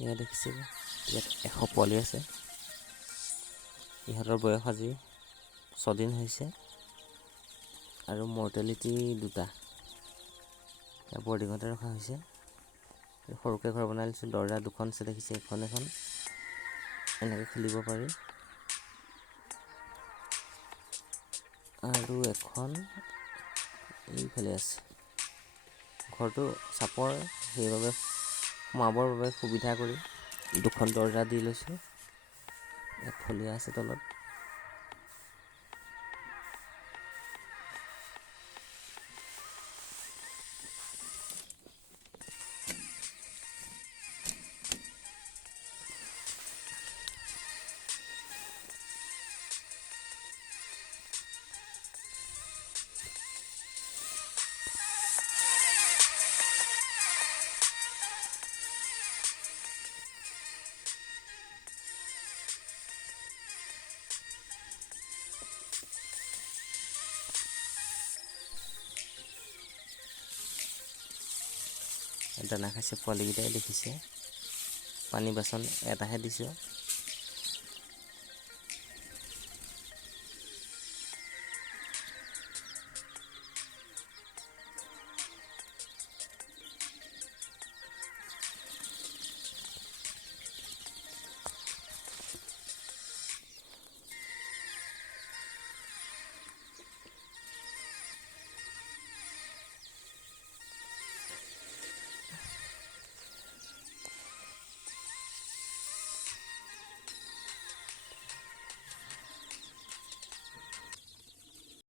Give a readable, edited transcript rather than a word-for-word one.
ইয়াত দেখিছিল ইয়াত 100 পোৱালি আছে। ইহঁতৰ বয়স আজি 6 দিন হৈছে আৰু মৰ্টেলিটি 2টা। বৰ্ডিঙতে ৰখা হৈছে। সৰুকৈ ঘৰ বনাই লৈছোঁ। দৰ্জা 2খন আছে দেখিছে, এখন এনেকৈ খুলিব পাৰি আৰু এখন এইফালে আছে। ঘৰটো চাপৰ, সেইবাবে সোমাবৰ বাবে সুবিধা কৰি 2খন দৰ্জা দি লৈছোঁ। এক ফলীয়া আছে তলত। দানা খাইছে পোৱালিকেইটাই দেখিছে। পানী বাচন এটাহে দিছোঁ।